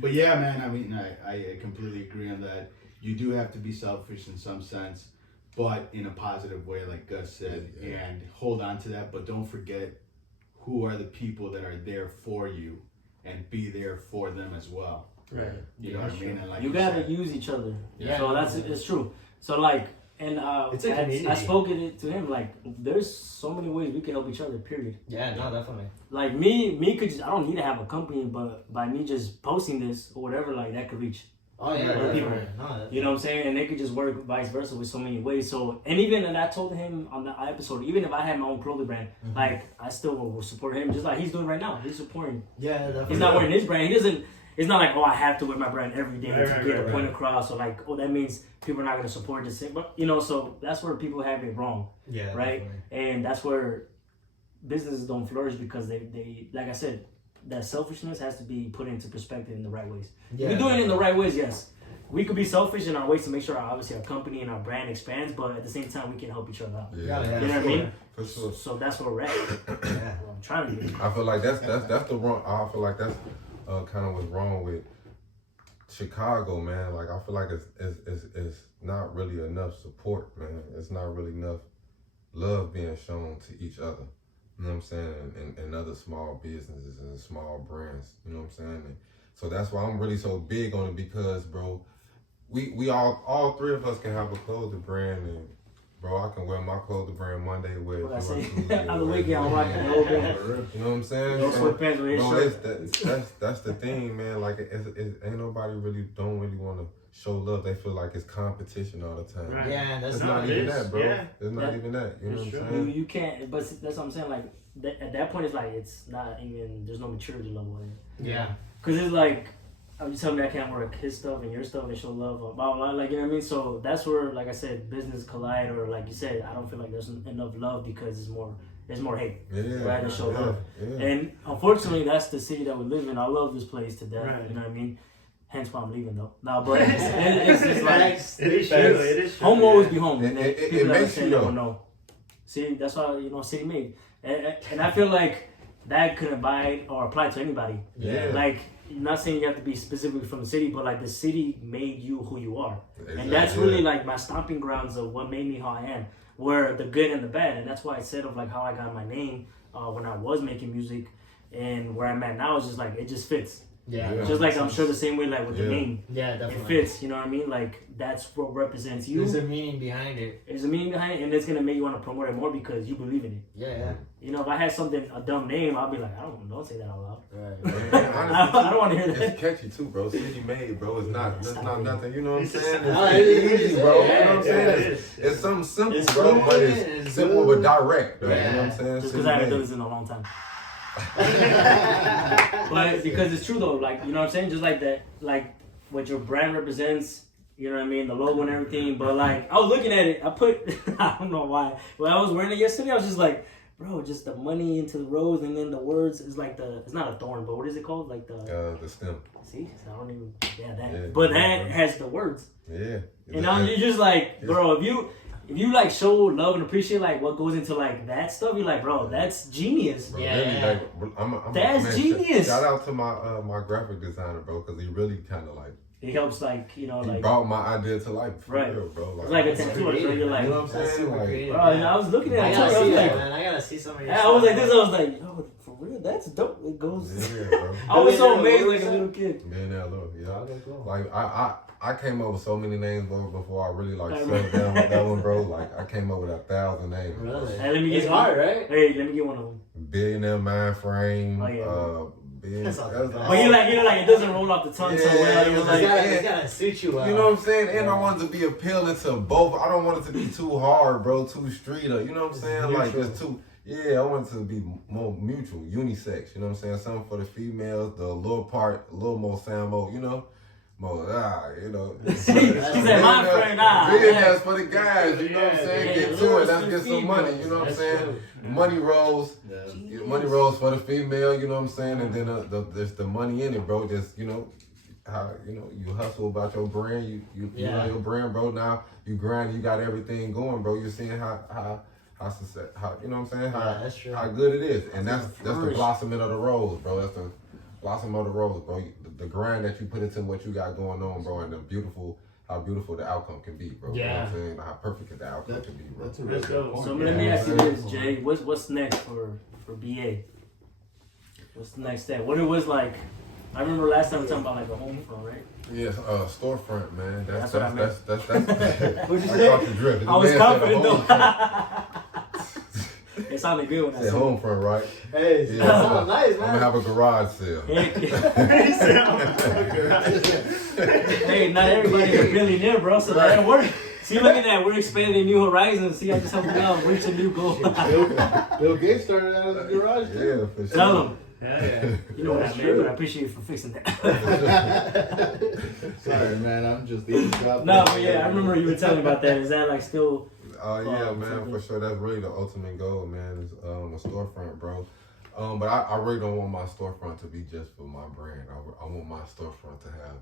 But yeah, man. I mean, I completely agree on that. You do have to be selfish in some sense, but in a positive way, like Gus said, and hold on to that. But don't forget who are the people that are there for you, and be there for them as well. Right. You know what I mean? And like You gotta said, use each other. Yeah. So it's true. So like, and It's a community. I spoke it to him like, there's so many ways we can help each other. Period. Yeah, no, definitely. Like me could just, I don't need to have a company, but by me just posting this or whatever, like that could reach. Oh yeah, Other right, people. right. No, that's- You know what I'm saying? And they could just work vice versa with so many ways. So, and even, and I told him on the episode, even if I had my own clothing brand, like, I still will support him just like he's doing right now. He's supporting. Yeah, definitely. He's not wearing his brand. He doesn't, it's not like, oh, I have to wear my brand every day Right, to right, get right, a point right. across. Or like, oh, that means people are not going to support this thing. But, you know, so that's where people have it wrong, Yeah, right? definitely. And that's where businesses don't flourish because they like I said, that selfishness has to be put into perspective in the right ways. Yeah, If you're doing it in the right ways, yes. We could be selfish in our ways to make sure obviously our company and our brand expands, but at the same time we can help each other out. Yeah, yeah. You know what I mean? For sure. So that's where we're at. Yeah. Well, I'm trying to get. I feel like that's the wrong. I feel like that's kind of what's wrong with Chicago, man. Like I feel like it's not really enough support, man. It's not really enough love being shown to each other. You know what I'm saying? And other small businesses and small brands. You know what I'm saying? And so that's why I'm really so big on it because, bro, we all three of us can have a clothing brand and. Bro, I can wear my clothing brand Monday, wear it What I through say? Tuesday, On the wear it weekend, I'm Wednesday. rocking the whole band. You know what I'm saying? No sweatpants with his Bro, shirt. that's the thing, man. Like, it ain't nobody don't really want to show love. They feel like it's competition all the time. Right. Yeah, that's It's not not it even is. that, bro. Yeah. It's not That- even that. You know what I'm You saying? you can't, but that's what I'm saying. Like at that point, it's like it's not even. There's no maturity level in it. Yeah. Cause it's like, I'm just telling me I can't work his stuff and your stuff and show love, blah, blah, blah, like, you know what I mean? So that's where, like I said, business collide, or like you said, I don't feel like there's enough love because there's more hate. Yeah. Right, to show yeah, love. yeah. And unfortunately, that's the city that we live in. I love this place to death, Right. you know what I mean? Hence why I'm leaving though. No, but it's just like, It is true. It is true. home will always be home. And It people that makes understand you that will know. know. See, that's why, city made. And I feel like that could abide or apply to anybody. Yeah. Like, I'm not saying you have to be specifically from the city, but like the city made you who you are. And that's Exactly, really yeah. like my stomping grounds of what made me how I am, where the good and the bad. And that's why I said of like how I got my name when I was making music, and where I'm at now is just like, it just fits. Yeah. Yeah. Just like I'm sure the same way like with the Yeah. name, Yeah, it definitely. fits. You know what I mean? Like that's what represents you. There's a meaning behind it. There's a meaning behind it, and it's gonna make you want to promote it more because you believe in it. Yeah, yeah. You know, if I had something a dumb name, I'll be like, don't say that out loud. Right. I don't want to hear that. It's catchy too, bro. City made, bro. It's not. It's Stop not it. nothing. You know what I'm It's just- saying? No, It's it is, easy, bro. yeah, You know what I'm yeah, saying? it It's something simple, It's bro, good, but it's it's simple good. but direct, though. You know what I'm Yeah. saying? Just City because I haven't done made. this in a long time. But because it's true though, like, you know what I'm saying? Just like that, like what your brand represents, you know what I mean? The logo and everything. But like, I was looking at it, I put, I don't know why. When I was wearing it yesterday, I was just like, bro, just the money into the rose, and then the words is like it's not a thorn, but what is it called? Like The stem. see, I don't even, that. Yeah, But yeah, that bro. has the words. Yeah. And you're just like, bro, if you like show love and appreciate like what goes into like that stuff, you're like, bro, that's genius. Bro, Yeah, really, yeah. like, That's man, genius. Shout out to my my graphic designer, bro, because he really kind of like it helps like He like brought my idea to life, for Right. real, bro. it's like a That's tattoo artist, right? You're like, you know what I'm That's saying? super Like, creative. bro, I was looking I at it, I gotta was see like, that, man. I gotta see some of your I stuff, was like this, I bro. was like, yo, for real, that's dope. It goes. yeah, bro. I was so Millionaire amazed like a Lewis, little kid. Millionaire Lil, yeah. Okay, cool. Like I came up with so many names before I really like I settled down with that one, bro. Like I came up with 1,000 names. bro. Really? Hey, let me It's get hard, right? Hey, let me get one of them. Billionaire Mind Frame. Oh, yeah. That's all good. But you like it doesn't roll off the tongue so Yeah, well. You're it's like, It's gotta suit you well. You know what I'm saying? And I want it to be appealing to both. I don't want it to be too hard, bro, too street. Or, you know what I'm saying? Like, mutual. it's too. Yeah, I want it to be more mutual, unisex. You know what I'm saying? Something for the females, the little part, a little more Samo, you know? More, you know. she said, my friend, Billionaires for the guys, you know what I'm saying? Yeah, Get yeah, to it, yeah. let's get some money, you know what I'm That's saying? true. Money rolls. Yeah. Money rolls for the female, you know what I'm saying? And then there's the money in it, bro. Just, how, you hustle about your brand, you know your brand, bro. Now you grind, you got everything going, bro. You're seeing how you know what I'm saying? That's true. How good it is. And that's the First. blossoming of the rose, bro. That's the blossom of the rose, bro. The grind that you put into what you got going on, bro, and how beautiful the outcome can be, bro. You know what I'm saying? How perfect the outcome can be, bro. That's a really good point. So let me ask you this, Jay. What's next for BA? What's the next step? What it was like? I remember last time we were talking about like a home front, right? Yes, storefront, man. That's what I meant. That's What'd you I say? caught you drift. I was The man said confident home though. front. It sounded good when I Said said home front, right? Hey, Yeah, that sounds nice, I'm man. gonna have a garage sale. Hey, not everybody's a billionaire, bro, so that'll work. See, look at that. We're expanding new horizons. See, I just helped you out reach a new goal. Bill Gates started out as a garage. Yeah, for sure. Tell them. Yeah. You know what I That's meant, true. but I appreciate you for fixing that. Sorry, man. I'm just eavesdropping. No, but yeah, I remember you were telling me about that. Is that like still? Yeah, Oh, man, something. for sure. That's really the ultimate goal, man. Is a storefront, bro. But I really don't want my storefront to be just for my brand. I want my storefront to have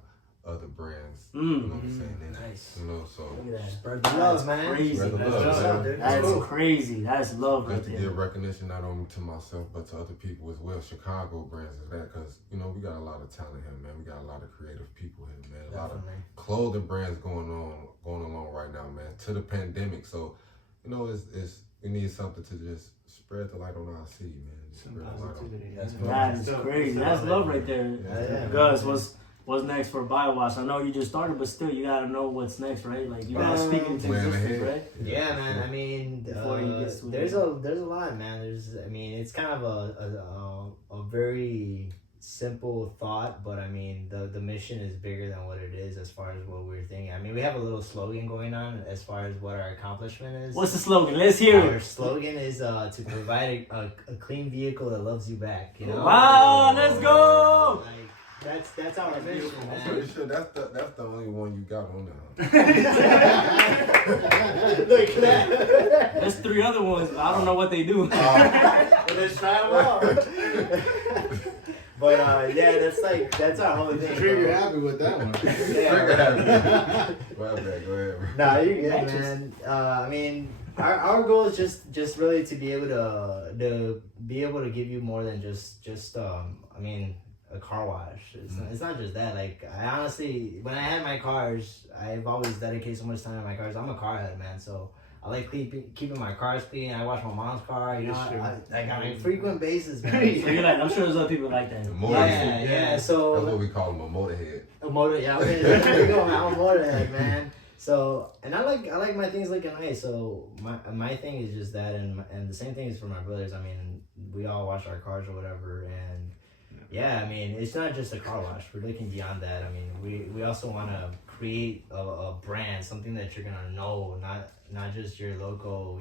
other brands. You know what I'm saying? And, Nice. so Look at that. Spread the love, That's man. crazy. Spread the That's love, just- man. dude. That's Cool. crazy. That's love right just to there. give recognition not only to myself but to other people as well. Chicago brands is that because we got a lot of talent here, man. We got a lot of creative people here, man. A lot of Definitely. clothing brands going along right now, man. To the pandemic, so it's we need something to just spread the light on our city, man. Just spread the light on. That's That is crazy. That's love right there. Yeah. Gus, what's next for BioWash? I know you just started, but still, you gotta know what's next, right? Like you gotta speak into Plan existence, ahead. right? Yeah, man. I mean, Before he gets to it. there's a lot, man. It's kind of a very simple thought, but I mean, the mission is bigger than what it is as far as what we're thinking. I mean, we have a little slogan going on as far as what our accomplishment is. What's the slogan? Let's hear Our it. slogan is to provide a clean vehicle that loves you back. You know. Wow, let's go. Like, that's our mission, I'm man. pretty sure that's the only one you got on there. Look at that. There's 3 other ones, but I don't know what they do. Let's try them out. But yeah, that's our whole thing. Trigger bro. happy with that one. Trigger happy. My bad, go ahead. Nah, you're good, Matches. man. I mean, our goal is just really to be able to give you more than just I mean, a car wash. It's not just that. Like, I honestly, when I had my cars, I've always dedicated so much time to my cars. I'm a car head, man, so I like keeping my cars clean. I wash my mom's car, you know, like on a frequent basis, man. So you're like, I'm sure there's other people like that. Yeah, so That's what we call him, a motorhead. a motor, yeah, okay, there you go, man. I'm a motorhead, man. So, and I like my things looking nice. So my thing is just that, and the same thing is for my brothers. I mean, we all wash our cars or whatever, and yeah, I mean, it's not just a car wash. We're looking beyond that. I mean, we also want to create a brand, something that you're gonna know, not just your local,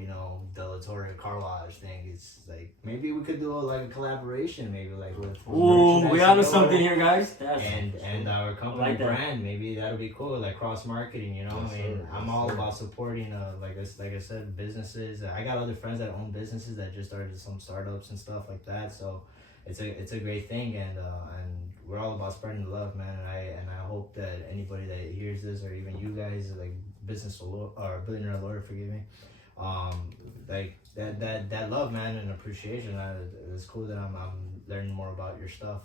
De La Torre car wash thing. It's like maybe we could do a collaboration, maybe like with Ooh, we merchandise onto or something here, guys. That's and our company like that. brand, maybe that'll be cool, like cross marketing, Yes, I mean, sir. I'm Yes, all sir. about supporting like I said, businesses. I got other friends that own businesses that just started some startups and stuff like that, so it's a great thing, and we're all about spreading the love, man, and I hope that anybody that hears this, or even you guys, like or billionaire lawyer, forgive me, like that love, man, and appreciation. It's cool that I'm learning more about your stuff.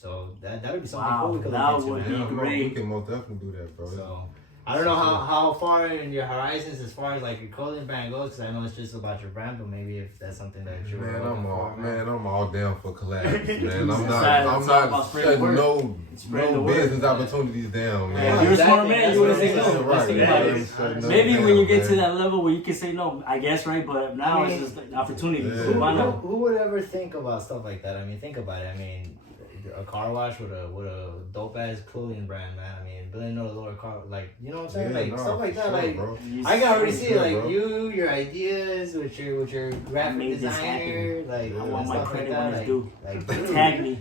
So that would be something Wow, cool we could that look into, would man. be Yeah, bro, great. we can most definitely do that, bro. So I don't know how far in your horizons as far as like your clothing brand goes, because I know it's just about your brand, but maybe if that's something that you're Man, looking for, I'm all down for collabs, man. I'm It's not about spreading shutting word. Spreading the no word. business opportunities down, Yeah, man. if you're a smart Exactly, man, that's you what would say it is. no. Right, Let's think man. about I'm it. shutting them Maybe down, when you get to man. that level where you can say no, I guess, right? But now I mean, it's just like opportunity. Yeah. So why not? Who would ever think about stuff like that? I mean, think about it. I mean, a car wash with a dope ass clothing brand, man. I mean, $1 billion car, like, you know what I'm saying? Yeah, Like no, stuff like for that. sure, Like bro. I can already see Sure, like bro. your ideas with your graphic made this designer, like I want my stuff credit like when that. it's due. Like dude. Tag me.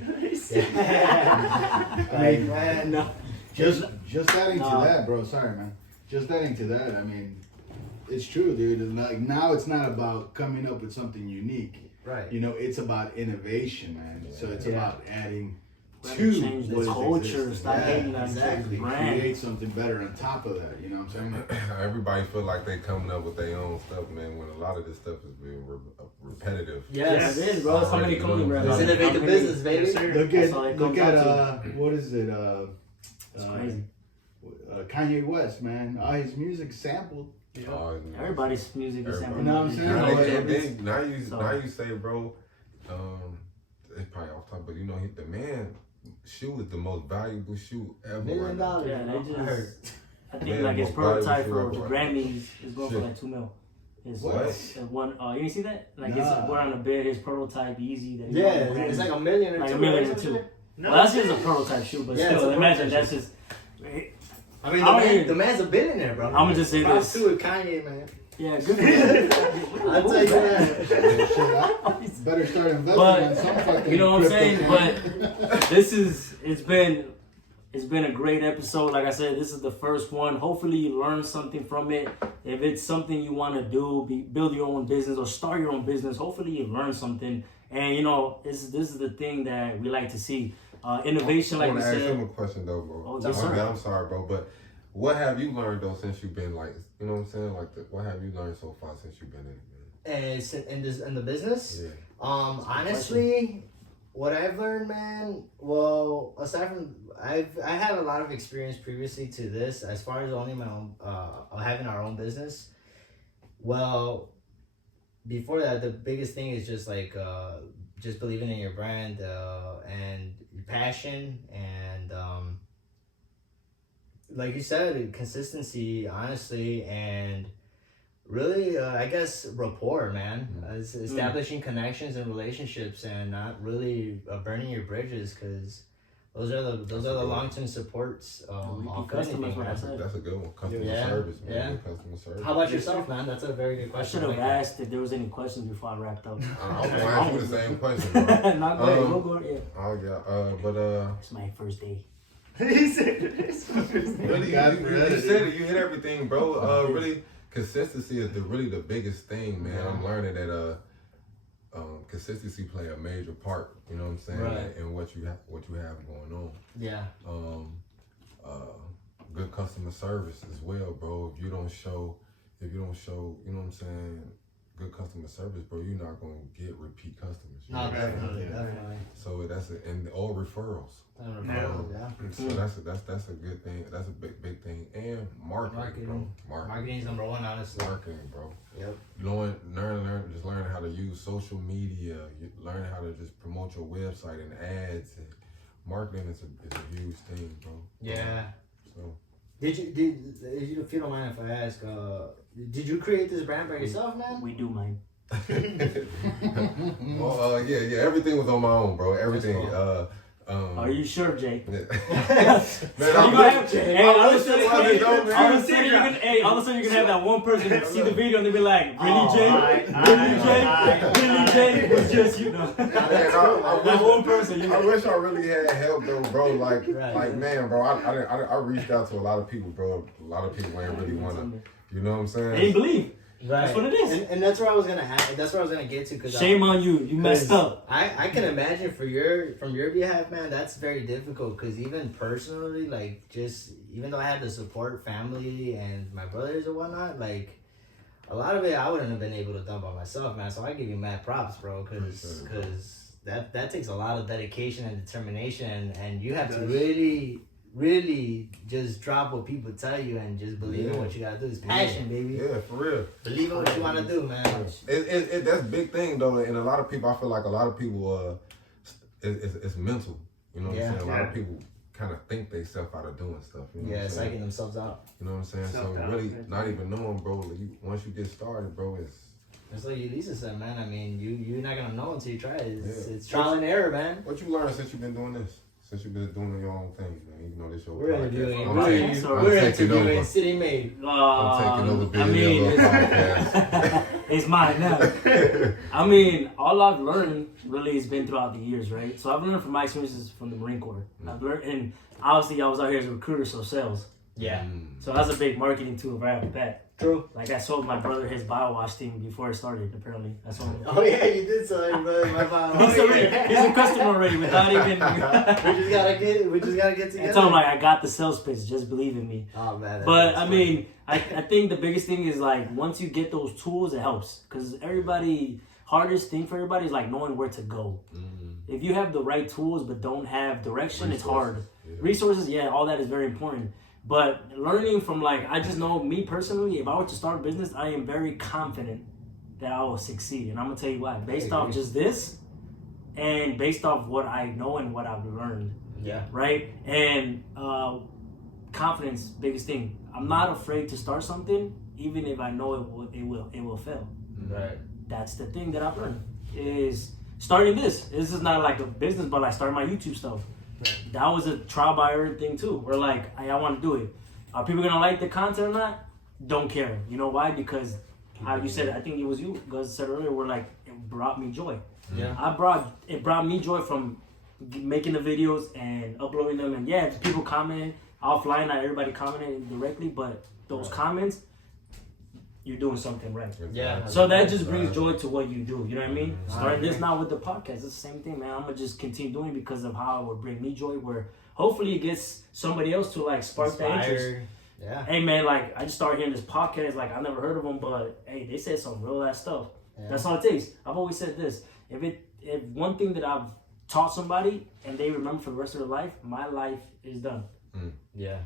Like, man, No. Just adding No. to that, bro. Sorry, man. Just adding to that. I mean, it's true, dude. And like now, it's not about coming up with something unique. right. You know, it's about innovation, man. So it's Yeah. about adding Gotta to change the what is culture. existing. Stop hating on exactly. brand. Create something better on top of that. You know what I'm saying? Everybody feel like they coming up with their own stuff, man. When a lot of this stuff is being repetitive. Yes. Yeah, it is, bro. It's how many Already clothing known. brands. Let's innovate the business, baby. Yes, sir. Look That's all it at look comes at down to. what is it? It's crazy. Kanye West, man. All his music sampled. Everybody's music is Everybody. sampled. You know what I'm saying? Now, Like, now you say, bro, it's probably off top, but you know, the man shoe is the most valuable shoe ever. $1 million. right now. Yeah, they I heard. just. I think Man, like his most valuable prototype shoe for ever the right Grammys is going for Shit. like $2 million. His What? one, you didn't see that? Like Nah. it's one on the bed. His prototype, Easy. That he Yeah, won the it's Grammys. like $1 million or Like two. $1 million right? or two. Well, that's just a prototype shoe, but Yeah, it's still, a imagine prototype that's just. I mean, I'ma hear- the man's a billionaire, bro. I'ma just say Props this. to it, Kanye, man. Yeah, good for him. I'll tell you that. Better start investing But, in some fucking. You know what I'm saying? crypto. But it's been a great episode. Like I said, this is the first one. Hopefully you learn something from it. If it's something you want to do, build your own business or start your own business, hopefully you learn something. And you know, this is the thing that we like to see. Innovation, I like want we to ask said. him a question though, bro. Oh, yes, sir. I'm sorry, bro, but what have you learned though since you've been like, you know what I'm saying? Like, what have you learned so far since you've been in it, man? And in the business, Yeah. honestly, what I've learned, man. Well, aside from I had a lot of experience previously to this, as far as owning my own, having our own business. Well, before that, the biggest thing is just like just believing in your brand and your passion and like you said, consistency, honestly, and really, I guess rapport, man. Establishing connections and relationships, and not really burning your bridges, because those are the long-term supports of Repeat anything, customers, what I man. said. That's a good one. Customer Yeah, service, man. yeah. Good customer service. How about yourself, man? That's a very good I question. should have Like that. asked if there was any questions before I wrapped up. I was gonna ask you the same question, bro. Not good. We'll go. Yeah. Oh yeah, but It's my first day. really, God you forbid. said it. You hit everything, bro. Really, consistency is really the biggest thing, man. I'm learning that consistency play a major part. You know what I'm saying? Right. In what you have going on. Yeah. Good customer service as well, bro. If you don't show, you know what I'm saying, good customer service, bro, you're not gonna get repeat customers. You know No, what I'm saying? definitely, Yeah. definitely. So that's or referrals. Yeah. So that's a good thing. That's a big thing. And marketing, bro. Marketing is number one, honestly. Marketing, bro. Yep. Learning how to use social media. Learning how to just promote your website and ads. And marketing is a huge thing, bro. Yeah. So. Did you, if you don't mind if I ask, did you create this brand by yourself, man? We do, man. Well, yeah. Everything was on my own, bro. Everything. Are you sure, Jay? Man, You gonna have- Hey, all of a sudden, all of a sudden you're gonna have that one person that see the video and they be like, really, Oh, Jay? alright, Really, Jay? alright. Really, Jay? It was just you know. That one person, you I know. wish I really had help though, bro. Like, Right. man, bro. I reached out to a lot of people, bro. A lot of people ain't really wanna. You know what I'm saying? They didn't believe. Right. That's what it is. And that's where I was gonna that's where I was gonna get to. Cause Shame on you. You messed up. I can imagine from your behalf, man. That's very difficult. Cause even personally, like just even though I had the support family and my brothers and whatnot, like a lot of it I wouldn't have been able to done by myself, man. So I give you mad props, bro. Cause that takes a lot of dedication and determination, and you have to really just drop what people tell you and just believe in what you gotta do. It's passion, baby. Yeah, for real. Believe in what you wanna do, man. That's a big thing though, and a lot of people. I feel like a lot of people. It's mental. You know what I'm saying? A lot of people kind of think they self out of doing stuff. You know what I'm saying? Psyching themselves out. You know what I'm saying? So really, not even knowing, bro. Like once you get started, bro, it's like Lisa said, man. I mean, you're not gonna know until you try it. It's trial and error, man. What you learned since you've been doing this? Since you've been doing your own thing, man. You know this your We're podcast. We're interviewing City Made. I'm taking over being podcast. It's mine now. I mean, all I've learned really has been throughout the years, right? So I've learned from my experiences from the Marine Corps. I've learned, and obviously I was out here as a recruiter, so sales. Yeah. So that's a big marketing tool right off the bat. True. Like I sold my brother his BioWash thing before it started. Apparently, I sold him. Oh yeah, you did sell your brother my BioWash. He's a customer already without even. we just gotta get together. I told him like I got the sales pitch. Just believe in me. Oh man. But I mean, I think the biggest thing is like once you get those tools, it helps because hardest thing for everybody is like knowing where to go. If you have the right tools but don't have direction, it's hard. Resources, all that is very important. But learning from I just know me personally, if I were to start a business, I am very confident that I will succeed. And I'm going to tell you why. Based off just this and based off what I know and what I've learned. Yeah. Right? And confidence, biggest thing. I'm not afraid to start something, even if I know it will fail. Right. That's the thing that I've learned is starting this. This is not like a business, but like starting my YouTube stuff. That was a trial by error thing too. We're like, I want to do it. Are people gonna like the content or not? Don't care. You know why? Because how you said, I think it was you guys said earlier. We're like, it brought me joy. Yeah. It brought me joy from making the videos and uploading them. And people commented offline. Not everybody commented directly, but those comments, you're doing something right. Yeah. So that just brings joy to what you do. You know what I mean? Starting this now with the podcast, it's the same thing, man. I'm gonna just continue doing it because of how it would bring me joy. Where hopefully it gets somebody else to spark that interest. Yeah. Hey man, I just started hearing this podcast. I never heard of them, but hey, they said some real ass stuff. Yeah. That's all it takes. I've always said this: if one thing that I've taught somebody and they remember for the rest of their life, my life is done. Yeah.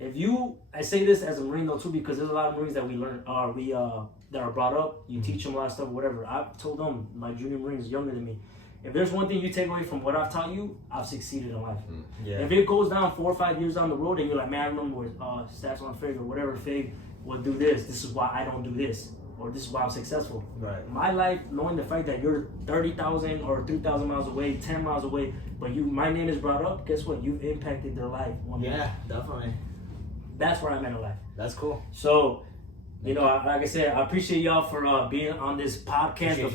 I say this as a Marine though too, because there's a lot of Marines that we learn, that are brought up. You teach them a lot of stuff, whatever. I've told them, my junior Marines younger than me, if there's one thing you take away from what I've taught you, I've succeeded in life. Yeah. If it goes down 4 or 5 years down the road and you're like, man, I remember with Stats on Fig or whatever Fig will do this. This is why I don't do this, or this is why I'm successful. Right. My life, knowing the fact that you're 30,000 or 3,000 miles away, 10 miles away, but my name is brought up. Guess what? You've impacted their life. Definitely. That's where I'm at in life. That's cool. So, like I said, I appreciate y'all for being on this podcast, the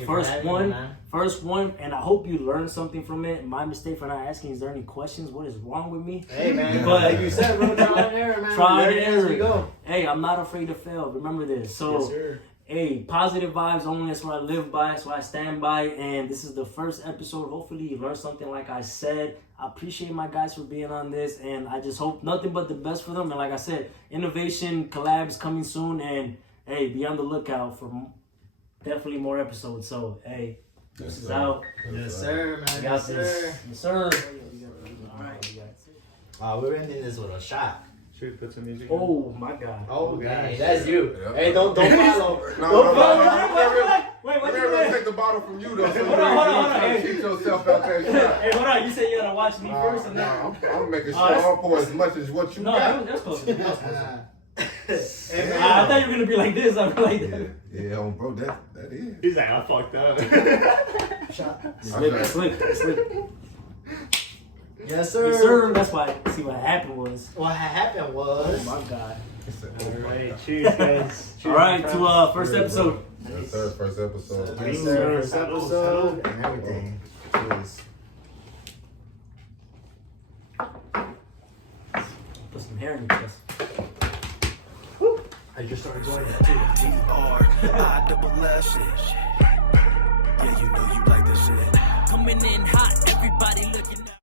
first one, and I hope you learned something from it. My mistake for not asking, is there any questions? What is wrong with me? Hey, man. But like you said, bro, trial and error, man. Trial and error. As we go. Hey, I'm not afraid to fail. Remember this. So, yes, sir. Hey, positive vibes only. That's what I live by. That's what I stand by. And this is the first episode. Hopefully you learned something like I said. I appreciate my guys for being on this. And I just hope nothing but the best for them. And like I said, innovation collabs coming soon. And hey, be on the lookout for definitely more episodes. So, hey, this is out. Yes, sir, man. I got this. Yes, sir. All right. We're ending this with a shot. Should we put some music? Oh, my God. Oh, God. That's you. Yeah. Hey, don't follow. No, Don't follow. Wait, what We're you gonna doing? take the bottle from you though. So Hold on. you keep yourself out that shot. Hey, hold on. You said you gotta watch me first and then. I'm making sure I don't pour as much as what you No, got. that's close. That's close. Hey, I thought you were gonna be like this. I'm like that. Yeah, bro, that is. He's like, I fucked up. shot. Slick. Yes, sir. Yes, sir. That's why. See what happened was. What happened was. Oh my God. Alright, cheers, guys. All right, to first episode. Yes, sir. First episode. Yes, sir. First episode and everything. Cheers. Put some hair in your chest. I just started joining it too. TRISS. Yeah, you know you like this shit. Coming in hot, everybody looking up.